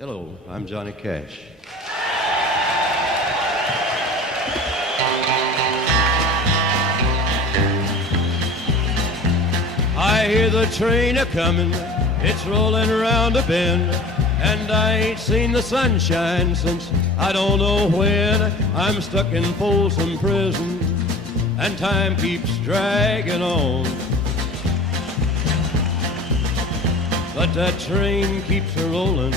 Hello, I'm Johnny Cash. I hear the train a-comin', it's rolling around a bend, and I ain't seen the sunshine since I don't know when. I'm stuck in Folsom Prison, and time keeps dragging on. But that train keeps a-rollin',